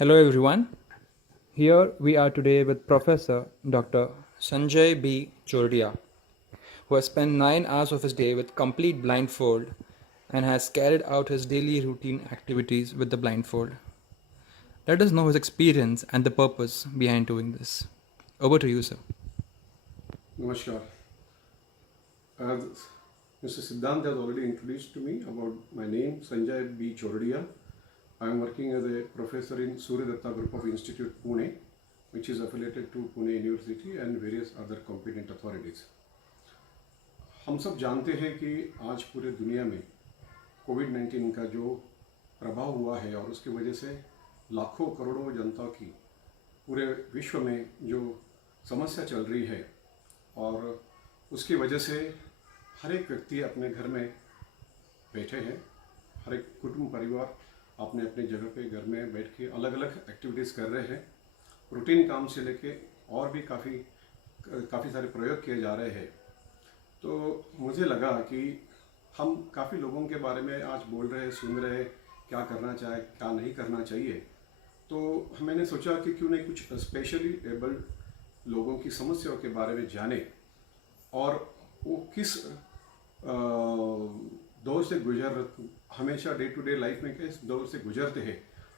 Hello everyone. Here we are today with Professor Dr. Sanjay B. Chordia, who has spent 9 hours of his day with complete blindfold and has carried out his daily routine activities with the blindfold. Let us know his experience and the purpose behind doing this. Over to you, sir. Namaskar. As Mr. Siddhant has already introduced to me about my name, Sanjay B. Chordia. I am working as a professor in Surya Datta Group of Institute, Pune, which is affiliated to Pune University and various other competent authorities. हम सब जानते हैं कि आज पूरे दुनिया में कोविड-19 का जो प्रभाव हुआ है और उसकी वजह से लाखों करोड़ों जनता की पूरे विश्व में जो समस्या चल रही है और उसकी वजह से हर एक व्यक्ति अपने घर में बैठे हैं। हर एक कुटुंब परिवार अपने अपने जगह पे घर में बैठ के अलग अलग एक्टिविटीज़ कर रहे हैं। रूटीन काम से लेके और भी काफ़ी सारे प्रयोग किए जा रहे हैं। तो मुझे लगा कि हम काफ़ी लोगों के बारे में आज बोल रहे हैं, सुन रहे हैं, क्या करना चाहिए, क्या नहीं करना चाहिए। तो मैंने सोचा कि क्यों नहीं कुछ स्पेशली एबल्ड लोगों की समस्याओं के बारे में जाने और वो किस दौर से हमेशा डे टू डे लाइफ में किस दौर से गुजरते हैं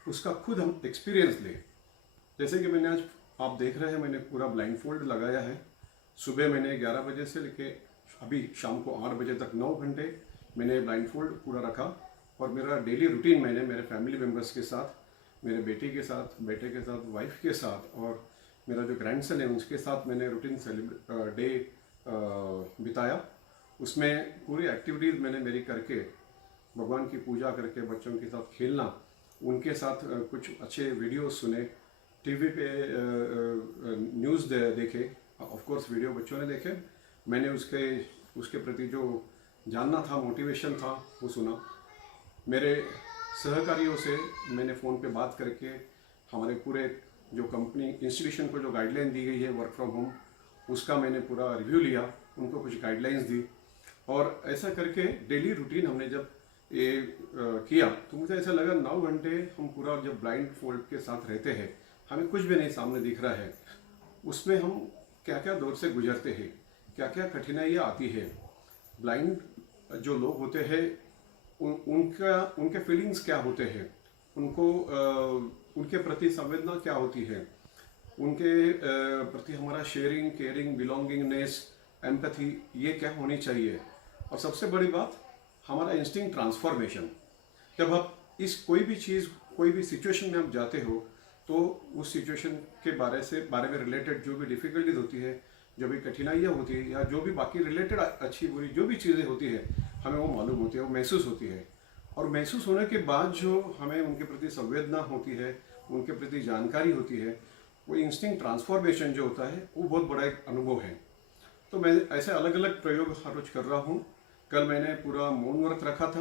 उसका खुद हम एक्सपीरियंस लें। जैसे कि मैंने आज आप देख रहे हैं, मैंने पूरा ब्लाइंडफोल्ड लगाया है। सुबह मैंने 11 बजे से लेके अभी शाम को 8 बजे तक 9 घंटे मैंने ब्लाइंडफोल्ड पूरा रखा और मेरा डेली रूटीन मैंने मेरे फैमिली मेम्बर्स के साथ, मेरे बेटे के साथ, वाइफ के साथ और मेरा जो ग्रैंडसन है उसके साथ मैंने रूटीन डे बिताया। उसमें पूरी एक्टिविटीज़ मैंने मेरी करके भगवान की पूजा करके बच्चों के साथ खेलना, उनके साथ कुछ अच्छे वीडियोस सुने, टीवी पे न्यूज़ देखे। ऑफ कोर्स वीडियो बच्चों ने देखे, मैंने उसके प्रति जो जानना था, मोटिवेशन था, वो सुना। मेरे सहकारियों से मैंने फ़ोन पे बात करके हमारे पूरे जो कंपनी इंस्टीट्यूशन को जो गाइडलाइन दी गई है वर्क फ्रॉम होम, उसका मैंने पूरा रिव्यू लिया, उनको कुछ गाइडलाइंस दी और ऐसा करके डेली रूटीन हमने जब ये किया तो मुझे ऐसा लगा 9 घंटे हम पूरा जब ब्लाइंड फोल्ड के साथ रहते हैं, हमें कुछ भी नहीं सामने दिख रहा है, उसमें हम क्या क्या दौर से गुजरते हैं, क्या क्या कठिनाइयाँ आती है। ब्लाइंड जो लोग होते हैं उनके फीलिंग्स क्या होते हैं, उनके प्रति संवेदना क्या होती है, उनके प्रति हमारा शेयरिंग, केयरिंग, बिलोंगिंगनेस, एम्पैथी, ये क्या होनी चाहिए। और सबसे बड़ी बात हमारा इंस्टिंक्ट ट्रांसफॉर्मेशन। जब आप कोई भी चीज़, कोई भी सिचुएशन में आप जाते हो तो उस सिचुएशन के बारे में रिलेटेड जो भी डिफ़िकल्टीज होती है, जो भी कठिनाइयाँ होती है या जो भी बाकी रिलेटेड अच्छी बुरी जो भी चीज़ें होती है, हमें वो मालूम होती है, वो महसूस होती है। और महसूस होने के बाद जो हमें उनके प्रति संवेदना होती है, उनके प्रति जानकारी होती है, वो इंस्टिंक्ट ट्रांसफॉर्मेशन जो होता है वो बहुत बड़ा एक अनुभव है। तो मैं ऐसे अलग अलग प्रयोग हर रोज कर रहा हूँ। कल मैंने पूरा मौन व्रत रखा था,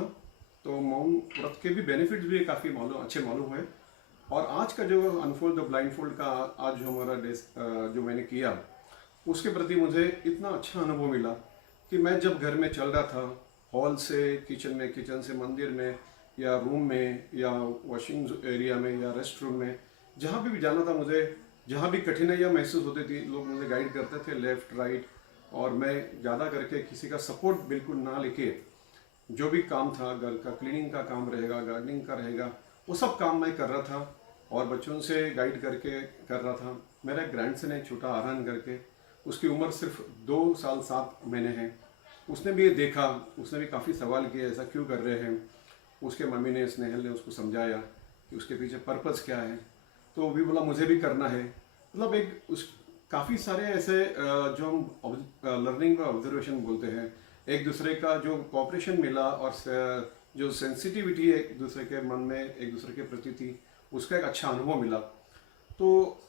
तो मौन व्रत के भी बेनिफिट्स भी काफ़ी अच्छे मालूम हुए। और आज का जो अनफोल्ड द ब्लाइंड फोल्ड का आज जो हमारा जो मैंने किया, उसके प्रति मुझे इतना अच्छा अनुभव मिला कि मैं जब घर में चल रहा था, हॉल से किचन में, किचन से मंदिर में या रूम में या वॉशिंग एरिया में या रेस्ट रूम में, जहाँ भी जाना था मुझे, जहाँ भी कठिनाइयाँ महसूस होती थी, लोग मुझे गाइड करते थे लेफ़्ट राइट, और मैं ज़्यादा करके किसी का सपोर्ट बिल्कुल ना लेके जो भी काम था, घर का क्लीनिंग का काम रहेगा, गार्डनिंग का रहेगा, वो सब काम मैं कर रहा था और बच्चों से गाइड करके कर रहा था। मेरा एक ग्रैंडसन है छोटा आरान करके, उसकी उम्र सिर्फ 2 साल 7 महीने है। उसने भी ये देखा, उसने भी काफ़ी सवाल किए ऐसा क्यों कर रहे हैं। उसके मम्मी ने, स्नेहल ने उसको समझाया कि उसके पीछे पर्पज़ क्या है, तो वो भी बोला मुझे भी करना है। मतलब एक उस काफ़ी सारे ऐसे जो हम लर्निंग का ऑब्जर्वेशन बोलते हैं, एक दूसरे का जो कॉपरेशन मिला और जो सेंसिटिविटी एक दूसरे के मन में एक दूसरे के प्रति थी, उसका एक अच्छा अनुभव मिला। तो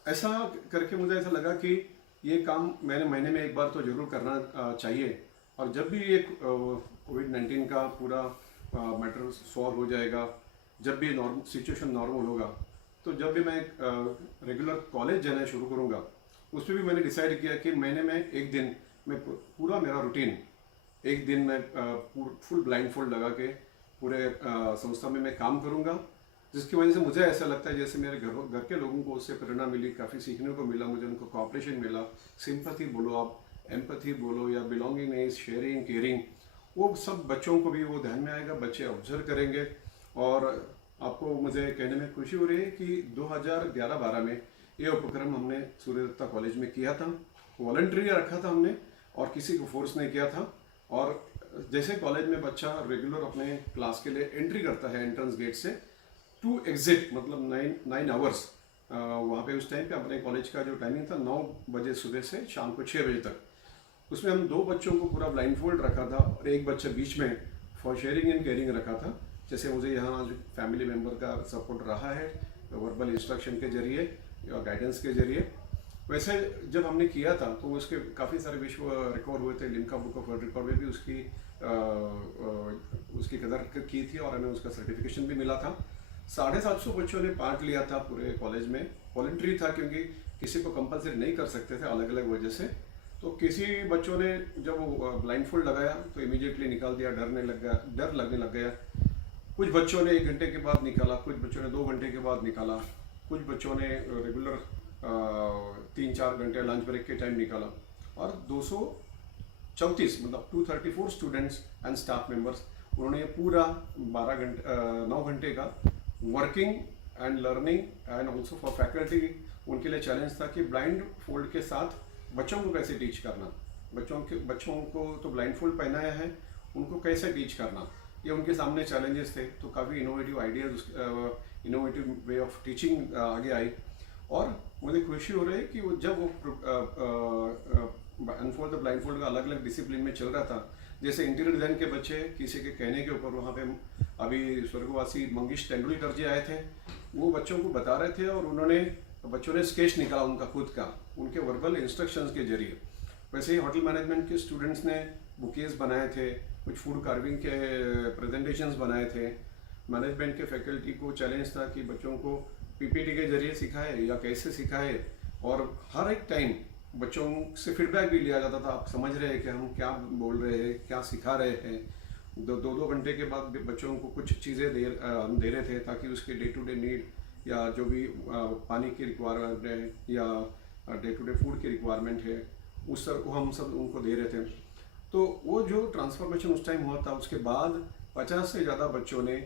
ऐसा करके मुझे ऐसा लगा कि ये काम मैंने महीने में एक बार तो ज़रूर करना चाहिए। और जब भी ये कोविड-19 का पूरा मैटर सॉल्व हो जाएगा, जब भी सिचुएशन नॉर्मल होगा, तो जब भी मैं रेगुलर कॉलेज जाना शुरू करूँगा, उसमें भी मैंने डिसाइड किया कि महीने में एक दिन मैं पूरा मेरा रूटीन, एक दिन मैं फुल ब्लाइंड फोल्ड लगा के पूरे संस्था में मैं काम करूँगा। जिसकी वजह से मुझे ऐसा लगता है जैसे मेरे घर के लोगों को उससे प्रेरणा मिली, काफ़ी सीखने को मिला, मुझे उनको कॉपरेशन मिला, सिंपैथी बोलो आप, एम्पैथी बोलो या बिलोंगिंगनेस, शेयरिंग, केयरिंग, वो सब बच्चों को भी वो ध्यान में आएगा, बच्चे ऑब्जर्व करेंगे। और आपको मुझे कहने में खुशी हो रही है कि 2011-12 में ये उपक्रम हमने सूर्य दत्ता कॉलेज में किया था, वॉलंटरी रखा था हमने और किसी को फोर्स नहीं किया था। और जैसे कॉलेज में बच्चा रेगुलर अपने क्लास के लिए एंट्री करता है एंट्रेंस गेट से टू एग्जिट, मतलब 9 आवर्स वहाँ पे उस टाइम पे अपने कॉलेज का जो टाइमिंग था 9 बजे सुबह से शाम को 6 बजे तक, उसमें हम 2 बच्चों को पूरा ब्लाइंड फोल्ड रखा था और एक बच्चा बीच में फॉर शेयरिंग एंड केयरिंग रखा था। जैसे मुझे यहाँ आज फैमिली मेम्बर का सपोर्ट रहा है वर्बल इंस्ट्रक्शन के जरिए या गाइडेंस के जरिए, वैसे जब हमने किया था तो उसके काफ़ी सारे विश्व रिकॉर्ड हुए थे, Limca book of world record में भी उसकी कदर की थी और हमें उसका सर्टिफिकेशन भी मिला था। 750 बच्चों ने पार्ट लिया था पूरे कॉलेज में, वॉलंटरी था क्योंकि किसी को कंपलसरी नहीं कर सकते थे अलग अलग वजह से। तो किसी बच्चों ने जब वो ब्लाइंड फोल्ड लगाया तो इमीडिएटली निकाल दिया, डर लगने लग गया। कुछ बच्चों ने 1 घंटे के बाद निकाला, कुछ बच्चों ने 2 घंटे के बाद निकाला, कुछ बच्चों ने रेगुलर 3-4 घंटे लंच ब्रेक के टाइम निकाला। और 234 मतलब 234 स्टूडेंट्स एंड स्टाफ मेंबर्स, उन्होंने पूरा 9 घंटे का working and learning and also for faculty, उनके लिए चैलेंज था कि ब्लाइंड फोल्ड के साथ बच्चों को कैसे टीच करना, बच्चों को तो ब्लाइंड फोल्ड पहनाया है, उनको कैसे टीच करना, ये उनके सामने चैलेंजेस थे। तो काफ़ी innovative ideas, innovative way of teaching आगे आई। और मुझे खुशी हो रही है कि वो जब वो अनफोल्ड द ब्लाइंड फोल्ड का अलग अलग डिसिप्लिन में चल रहा था, जैसे इंटीरियर डिजाइन के बच्चे किसी के कहने के ऊपर, वहाँ पे अभी स्वर्गवासी मंगेश तेंदुलकर जी आए थे, वो बच्चों को बता रहे थे और बच्चों ने स्केच निकाला उनका खुद का, उनके वर्बल इंस्ट्रक्शंस के जरिए। वैसे ही होटल मैनेजमेंट के स्टूडेंट्स ने बुकेज बनाए थे, कुछ फूड कार्विंग के प्रेजेंटेशंस बनाए थे। मैनेजमेंट के फैकल्टी को चैलेंज था कि बच्चों को पीपीटी के जरिए सिखाए या कैसे सिखाए, और हर एक टाइम बच्चों से फीडबैक भी लिया जाता था, आप समझ रहे हैं कि हम क्या बोल रहे हैं, क्या सिखा रहे हैं। 2 घंटे के बाद बच्चों को कुछ चीज़ें हम दे रहे थे ताकि उसके डे टू डे नीड या जो भी पानी की रिक्वायरमेंट है या डे टू डे फूड की रिक्वायरमेंट है, उस सब को हम सब उनको दे रहे थे। तो वो जो ट्रांसफॉर्मेशन उस टाइम हुआ था, उसके बाद 50 से ज़्यादा बच्चों ने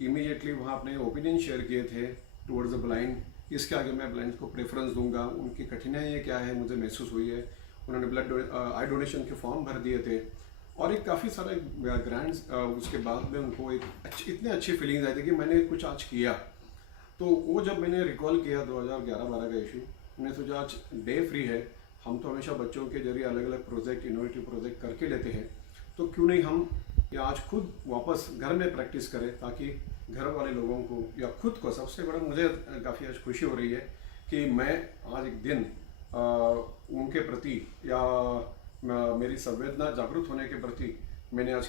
इमीडिएटली वहाँ अपने ओपिनियन शेयर किए थे टुवर्ड्स द ब्लाइंड, इसके आगे मैं ब्लाइंड को प्रेफरेंस दूंगा, उनकी कठिनाइयाँ क्या है मुझे महसूस हुई है। उन्होंने आई डोनेशन के फॉर्म भर दिए थे और एक काफ़ी सारे ग्रांट्स, उसके बाद में उनको एक इतने अच्छी फीलिंग्स आई थी कि मैंने कुछ आज किया। तो वो जब मैंने रिकॉल किया 2011-12 का इशू, मैंने सोचा आज डे फ्री है, हम तो हमेशा बच्चों के जरिए अलग अलग प्रोजेक्ट, इनोवेटिव प्रोजेक्ट करके लेते हैं, तो क्यों नहीं हम या आज खुद वापस घर में प्रैक्टिस करें, ताकि घर वाले लोगों को या खुद को, सबसे बड़ा मुझे काफ़ी आज खुशी हो रही है कि मैं आज एक दिन उनके प्रति या मेरी संवेदना जागरूक होने के प्रति मैंने आज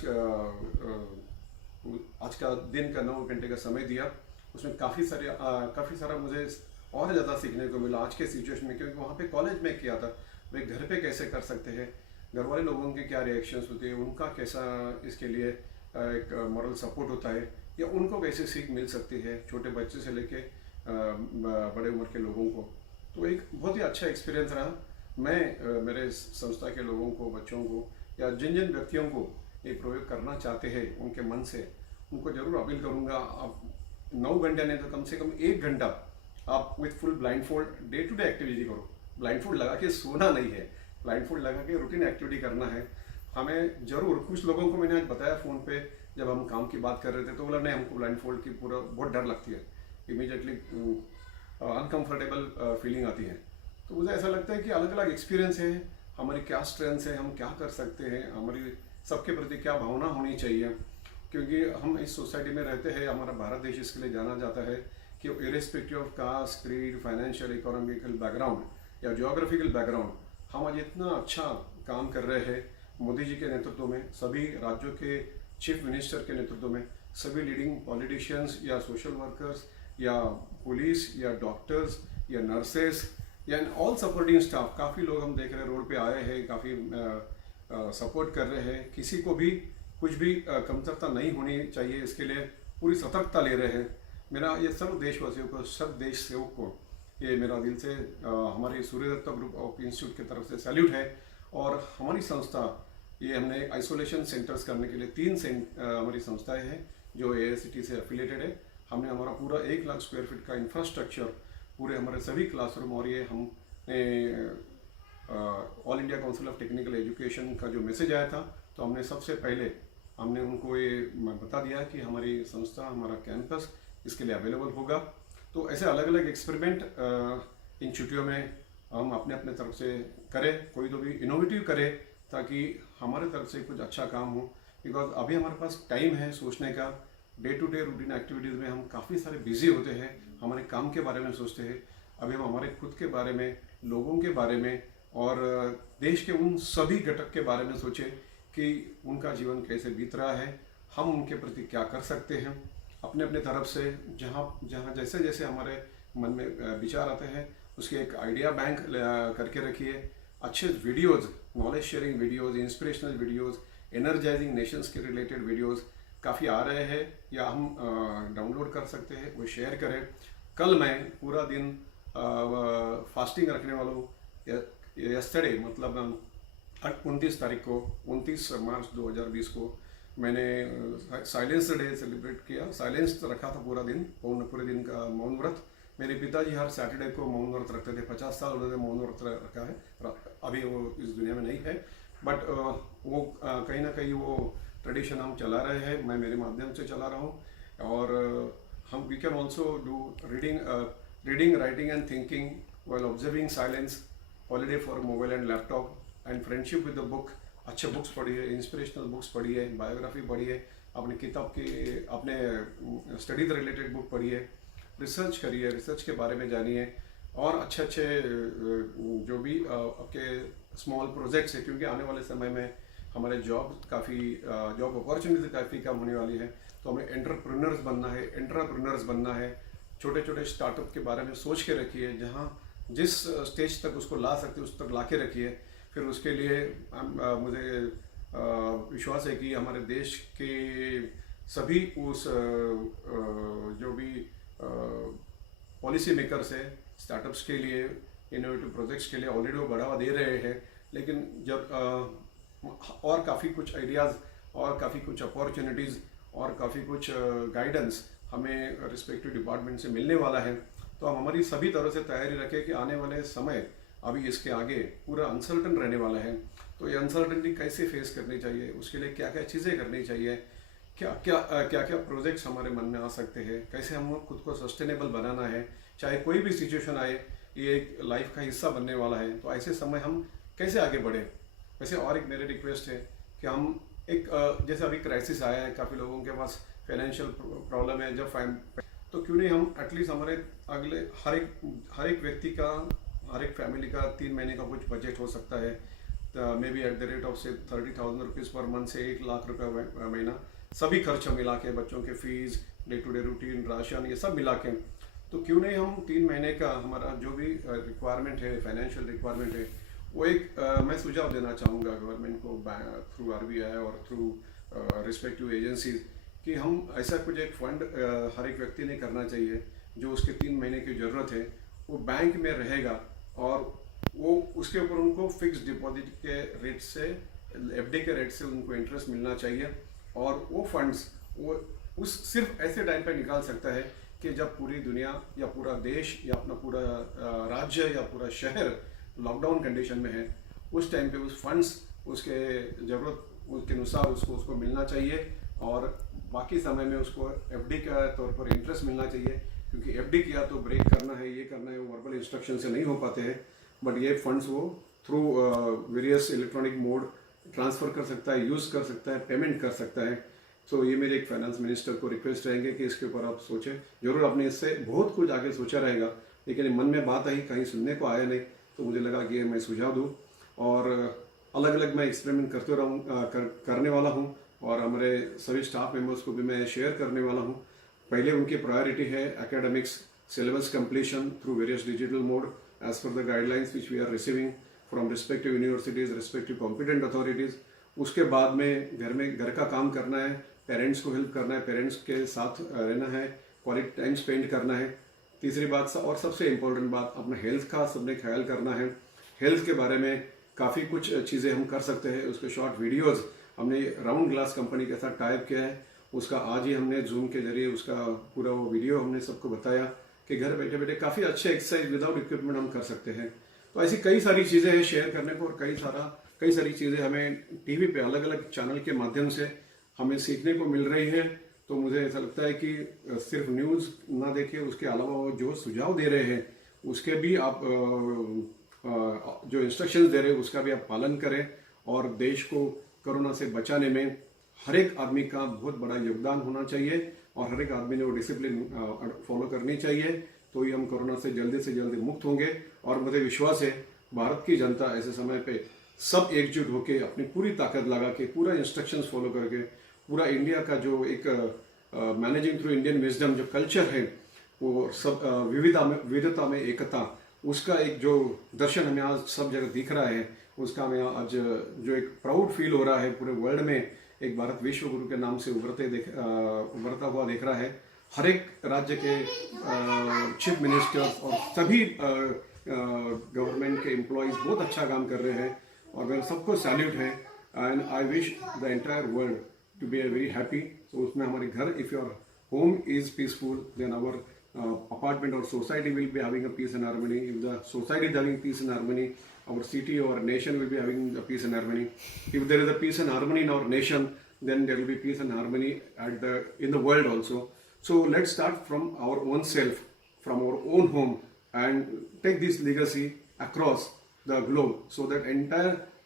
का दिन का 9 घंटे का समय दिया। उसमें काफ़ी सारा मुझे और ज़्यादा सीखने को मिला आज के सिचुएशन में, क्योंकि वहाँ पे कॉलेज में किया था, वे घर पे कैसे कर सकते हैं, घर वाले लोगों के क्या रिएक्शंस होते हैं, उनका कैसा इसके लिए एक मॉरल सपोर्ट होता है, या उनको कैसे सीख मिल सकती है, छोटे बच्चे से लेके बड़े उम्र के लोगों को। तो एक बहुत ही अच्छा एक्सपीरियंस रहा। मैं मेरे संस्था के लोगों को, बच्चों को या जिन जिन व्यक्तियों को ये प्रयोग करना चाहते हैं उनके मन से, उनको ज़रूर अपील करूँगा, आप 9 घंटे नहीं तो कम से कम 1 घंटा आप with full blindfold day to day activity करो। ब्लाइंड फोल्ड लगा के सोना नहीं है, ब्लाइंड फोल्ड लगा के रूटीन एक्टिविटी करना है हमें ज़रूर। कुछ लोगों को मैंने आज बताया फ़ोन पे, जब हम काम की बात कर रहे थे तो बोला नहीं, हमको ब्लाइंड फोल्ड की पूरा बहुत डर लगती है, इमीडिएटली अनकम्फर्टेबल फीलिंग आती है। तो मुझे ऐसा लगता है कि अलग अलग एक्सपीरियंस है, हमारी क्या स्ट्रेंथ्स है, हम क्या कर सकते हैं, हमारी सबके प्रति क्या भावना होनी चाहिए, क्योंकि हम इस सोसाइटी में रहते हैं, हमारा भारत देश इसके लिए जाना जाता है कि irrespective of caste, creed, financial, economical background या जियोग्राफिकल बैकग्राउंड, हम आज इतना अच्छा काम कर रहे हैं मोदी जी के नेतृत्व में, सभी राज्यों के चीफ मिनिस्टर के नेतृत्व में, सभी लीडिंग पॉलिटिशियंस या सोशल वर्कर्स या पुलिस या डॉक्टर्स या नर्सेस या ऑल सपोर्टिंग स्टाफ, काफ़ी लोग हम देख रहे हैं रोड पे आए हैं, काफ़ी सपोर्ट कर रहे हैं। किसी को भी कुछ भी कमतरता नहीं होनी चाहिए, इसके लिए पूरी सतर्कता ले रहे हैं। मेरा ये सर्व देशवासियों को, सर्व देश सेवक को ये मेरा दिल से हमारे सूर्य दत्ता ग्रुप ऑफ इंस्टीट्यूट की तरफ से सैल्यूट है। और हमारी संस्था ये हमने आइसोलेशन सेंटर्स करने के लिए 3 हमारी संस्थाएं हैं जो AICTE से एफिलेटेड है। हमने हमारा पूरा 1 लाख स्क्वायर फीट का इंफ्रास्ट्रक्चर, पूरे हमारे सभी क्लासरूम, और ये हमने all India council of technical education का जो मैसेज आया था तो हमने सबसे पहले हमने उनको ये बता दिया कि हमारी संस्था, हमारा कैंपस इसके लिए अवेलेबल होगा। तो ऐसे अलग अलग एक्सपेरिमेंट इन छुट्टियों में हम अपने अपने तरफ से करें, कोई तो भी इनोवेटिव करे ताकि हमारे तरफ से कुछ अच्छा काम हो। बिकॉज अभी हमारे पास टाइम है सोचने का, day to day routine activities में हम काफ़ी सारे बिजी होते हैं, हमारे काम के बारे में सोचते हैं। अभी हम हमारे खुद के बारे में, लोगों के बारे में और देश के उन सभी घटक के बारे में सोचें कि उनका जीवन कैसे बीत रहा है, हम उनके प्रति क्या कर सकते हैं अपने अपने तरफ से। जहाँ जहाँ जैसे जैसे हमारे मन में विचार आते हैं उसके एक आइडिया बैंक करके रखिए। अच्छे videos, knowledge sharing videos, inspirational videos, energising Nations के रिलेटेड वीडियोज़ काफ़ी आ रहे हैं या हम डाउनलोड कर सकते हैं, वो शेयर करें। कल मैं पूरा दिन फास्टिंग रखने वालों, यस्टरडे मतलब 29 तारीख को, 29 मार्च 2020 को मैंने साइलेंस डे सेलिब्रेट किया। साइलेंस रखा था पूरा दिन, पूरे दिन का मौन व्रत। मेरे पिताजी हर सैटरडे को मौन व्रत रखते थे, 50 साल उन्होंने मौन व्रत रखा है, अभी वो इस दुनिया में नहीं है, बट वो कहीं ना कहीं वो ट्रेडिशन हम चला रहे हैं, मैं मेरे माध्यम से चला रहा हूँ। और हम we can also do reading, writing and thinking while observing silence, holiday for mobile and laptop and friendship with the book. अच्छे बुक्स पढ़िए, इंस्पिरेशनल बुक्स पढ़िए, बायोग्राफी पढ़िए, अपने किताब की, अपने स्टडी रिलेटेड बुक पढ़िए, रिसर्च करिए, रिसर्च के बारे में जानिए और अच्छे अच्छे जो भी आपके स्मॉल प्रोजेक्ट्स हैं, क्योंकि आने वाले समय में हमारे जॉब अपॉर्चुनिटी काफ़ी कम होने वाली है। तो हमें एंटरप्रेन्योर्स बनना है। छोटे छोटे स्टार्टअप के बारे में सोच के रखिए, जहाँ जिस स्टेज तक उसको ला सकते उस तक ला के रखिए। फिर उसके लिए मुझे विश्वास है कि हमारे देश के सभी उस जो भी पॉलिसी मेकर्स है स्टार्टअप्स के लिए, इनोवेटिव प्रोजेक्ट्स के लिए ऑलरेडी वो बढ़ावा दे रहे हैं। लेकिन जब और काफ़ी कुछ आइडियाज़ और काफ़ी कुछ अपॉर्चुनिटीज़ और काफ़ी कुछ गाइडेंस हमें रिस्पेक्टिव डिपार्टमेंट से मिलने वाला है, तो हम हमारी सभी तरह से तैयारी रखें कि आने वाले समय अभी इसके आगे पूरा अनसर्टन रहने वाला है। तो ये अनसर्टनिटी कैसे फेस करनी चाहिए, उसके लिए क्या क्या चीज़ें करनी चाहिए, क्या क्या प्रोजेक्ट्स हमारे मन में आ सकते हैं, कैसे हम खुद को सस्टेनेबल बनाना है, चाहे कोई भी सिचुएशन आए, ये एक लाइफ का हिस्सा बनने वाला है। तो ऐसे समय हम कैसे आगे बढ़े। वैसे और एक मेरी रिक्वेस्ट है कि हम एक जैसे अभी क्राइसिस आया है, काफ़ी लोगों के पास फाइनेंशियल प्रॉब्लम है, तो क्यों नहीं हम एटलीस्ट हमारे अगले हर एक व्यक्ति का, हर एक फैमिली का 3 महीने का कुछ बजट हो सकता है, may be at the rate of से 30,000 रुपीज़ पर मंथ से 1 लाख रुपये महीना, सभी खर्च मिला के, बच्चों के fees, day to day routine, ration, ये सब मिला के, तो क्यों नहीं हम 3 महीने का हमारा जो भी रिक्वायरमेंट है, फाइनेंशियल रिक्वायरमेंट है, वो एक मैं सुझाव देना चाहूँगा गवर्नमेंट को थ्रू RBI और थ्रू रिस्पेक्टिव एजेंसीज कि हम ऐसा कुछ एक फंड हर एक व्यक्ति ने करना चाहिए जो उसके 3 महीने की ज़रूरत है वो बैंक में रहेगा और वो उसके ऊपर उनको फिक्स डिपॉजिट के रेट से, FD के रेट से उनको इंटरेस्ट मिलना चाहिए। और वो फंड्स वो उस सिर्फ ऐसे टाइम पे निकाल सकता है कि जब पूरी दुनिया या पूरा देश या अपना पूरा राज्य या पूरा शहर लॉकडाउन कंडीशन में है, उस टाइम पे उस फंड्स उसके ज़रूरत के अनुसार उसको मिलना चाहिए और बाकी समय में उसको FD के तौर पर इंटरेस्ट मिलना चाहिए, क्योंकि FD किया तो ब्रेक करना है, ये करना है, वो वर्बल इंस्ट्रक्शन से नहीं हो पाते हैं, बट ये फंड्स वो through various electronic mode transfer कर सकता है, यूज़ कर सकता है, पेमेंट कर सकता है। तो ये मेरे एक फाइनेंस मिनिस्टर को रिक्वेस्ट रहेंगे कि इसके ऊपर आप सोचें। जरूर आपने इससे बहुत कुछ आगे सोचा रहेगा, लेकिन मन में बात आई, कहीं सुनने को आया नहीं, तो मुझे लगा कि मैं सुझाव दूँ और अलग अलग मैं एक्सपेरिमेंट करते करने वाला हूँ और हमारे सभी स्टाफ मेंबर्स को भी मैं शेयर करने वाला हूँ। पहले उनकी प्रायोरिटी है academics syllabus completion through various digital mode as per the guidelines which we are receiving from respective universities, respective competent authorities. उसके बाद में घर का काम करना है, पेरेंट्स को हेल्प करना है, पेरेंट्स के साथ रहना है, क्वालिटी टाइम स्पेंड करना है। तीसरी बात और सबसे इम्पोर्टेंट बात, अपने हेल्थ का सबने ख्याल करना है। हेल्थ के बारे में काफ़ी कुछ चीज़ें हम कर सकते हैं। उसके शॉर्ट वीडियोस हमने राउंड ग्लास कंपनी के साथ टाइप किया है, उसका आज ही हमने जूम के जरिए उसका पूरा वो वीडियो हमने सबको बताया कि घर बैठे बैठे काफ़ी अच्छे एक्सरसाइज विदाउट इक्विपमेंट हम कर सकते हैं। तो ऐसी कई सारी चीज़ें हैं शेयर करने को, और कई सारी चीज़ें हमें टीवी पे अलग अलग चैनल के माध्यम से हमें सीखने को मिल रही है। तो मुझे ऐसा लगता है कि सिर्फ न्यूज़ ना देखें, उसके अलावा वो जो सुझाव दे रहे हैं उसके भी आप जो इंस्ट्रक्शंस दे रहे हैं उसका भी आप पालन करें, और देश को कोरोना से बचाने में हर एक आदमी का बहुत बड़ा योगदान होना चाहिए, और हर एक आदमी ने वो डिसिप्लिन फॉलो करनी चाहिए। तो ही हम कोरोना से जल्दी मुक्त होंगे। और मुझे विश्वास है भारत की जनता ऐसे समय पे सब एकजुट होकर अपनी पूरी ताकत लगा के पूरा इंस्ट्रक्शंस फॉलो करके पूरा इंडिया का जो एक मैनेजिंग थ्रू इंडियन विजडम जो कल्चर है, वो सब विविधता में एकता, उसका एक जो दर्शन हमें आज सब जगह दिख रहा है, उसका हमें आज जो एक प्राउड फील हो रहा है पूरे वर्ल्ड में, एक भारत विश्व गुरु के नाम से उभरता हुआ दिख रहा है। हर एक राज्य के चीफ मिनिस्टर्स और सभी गवर्नमेंट के एम्प्लॉयज बहुत अच्छा काम कर रहे हैं, और मेरा सबको सैल्यूट है। And I wish the entire world to be very happy. तो उसमें हमारे घर, if your home is peaceful, then our apartment or society will be having a peace and harmony. If the society is having peace and harmony, our city or nation will be having a peace and harmony. If there is a peace and harmony in our nation, then there will be peace and harmony in the world also. So let's start from our own self, from our own home, and take this legacy across the globe, so that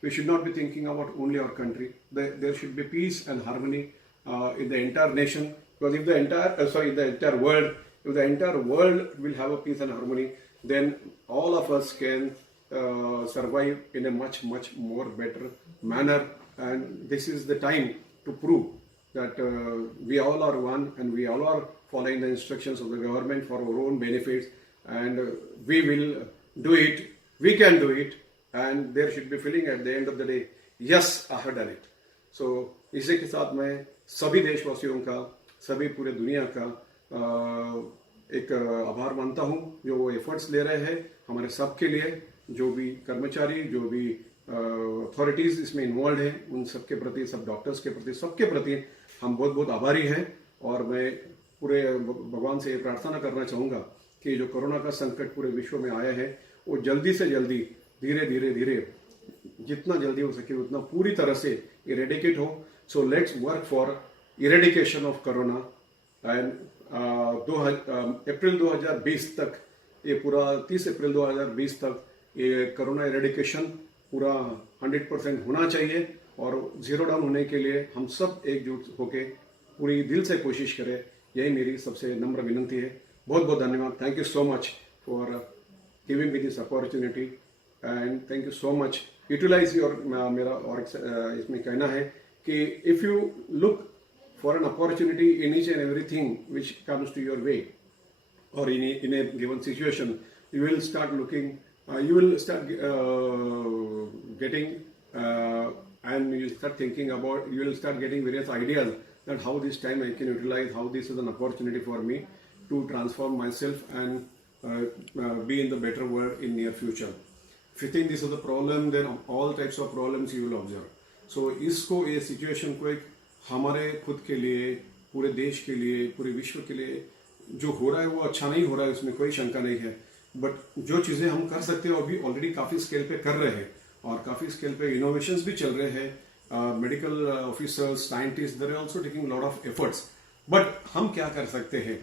we should not be thinking about only our country. There should be peace and harmony in the entire nation. Because if the entire world will have a peace and harmony, then all of us can survive in a much more better manner. And this is the time to prove that we all are one, and we all are following the instructions of the government for our own benefits, and we will do it. We can do it, and there should be feeling at the end of the day, yes, I have done it. So इसी के साथ मैं सभी देशवासियों का, सभी पूरे दुनिया का एक आभार मानता हूँ जो वो एफर्ट्स ले रहे हैं हमारे सब के लिए। जो भी कर्मचारी, जो भी अथॉरिटीज़ इसमें इन्वॉल्व हैं, उन सबके प्रति, सब डॉक्टर्स के प्रति, सबके प्रति हम बहुत आभारी हैं। और मैं पूरे भगवान से ये प्रार्थना करना चाहूँगा कि जो कोरोना का संकट पूरे विश्व में आया है, वो जल्दी से जल्दी, धीरे जितना जल्दी हो सके उतना पूरी तरह से इरेडिकेट हो। So let's work for eradication of corona. And April 2020 तक, ये पूरा 30 अप्रैल 2020 तक ये कोरोना इरेडिकेशन पूरा 100% होना चाहिए, और जीरो डाउन होने के लिए हम सब एकजुट होकर पूरी दिल से कोशिश करें। यही मेरी सबसे नम्र विनंती है। बहुत धन्यवाद। Thank you so much for giving me this opportunity, and thank you so much. Utilize your, मेरा और इसमें कहना है कि if you look for an opportunity in each and everything which comes to your way, or in a given situation, you will start looking, you will start getting, and you start thinking about, you will start getting various ideas that how this time I can utilize, how this is an opportunity for me to transform myself and be in the better world in near future. If you think this is the problem, then all types of problems you will observe. So इसको, ये situation को एक हमारे खुद के लिए, पूरे देश के लिए, पूरे विश्व के लिए जो हो रहा है वो अच्छा नहीं हो रहा है, उसमें कोई शंका नहीं है। बट जो चीज़ें हम कर सकते हैं अभी ऑलरेडी काफ़ी स्केल पे कर रहे हैं, और काफ़ी स्केल पे इनोवेशंस भी चल रहे हैं। Medical officers, scientist, there are also taking lot of efforts. But हम क्या कर सकते हैं,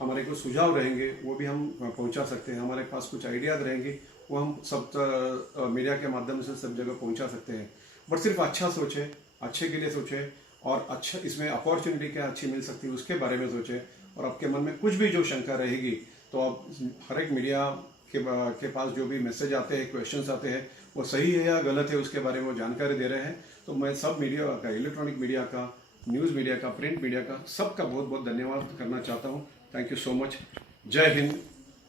हमारे कुछ सुझाव रहेंगे वो भी हम पहुंचा सकते हैं, हमारे पास कुछ आइडियाज रहेंगे वो हम सब मीडिया के माध्यम से सब जगह पहुंचा सकते हैं। बट सिर्फ अच्छा सोचें, अच्छे के लिए सोचें, और अच्छा इसमें अपॉर्चुनिटी क्या अच्छी मिल सकती है उसके बारे में सोचें। और आपके मन में कुछ भी जो शंका रहेगी तो आप हर एक मीडिया के पास जो भी मैसेज आते हैं, क्वेश्चंस आते हैं, वो सही है या गलत है उसके बारे में वो जानकारी दे रहे हैं। तो मैं सब मीडिया का, इलेक्ट्रॉनिक मीडिया का, न्यूज़ मीडिया का, प्रिंट मीडिया का, सबका बहुत धन्यवाद करना चाहता हूँ। Thank you so much. जय हिंद,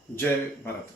जय भारत।